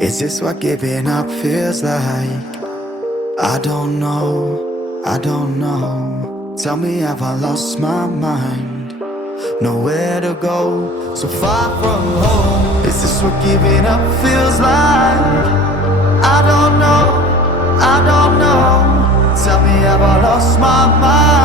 Is this what giving up feels like? I don't know, I don't know. Tell me, have I lost my mind? Nowhere to go, so far from home. Is this what giving up feels like? I don't know, I don't know. Tell me, have I lost my mind?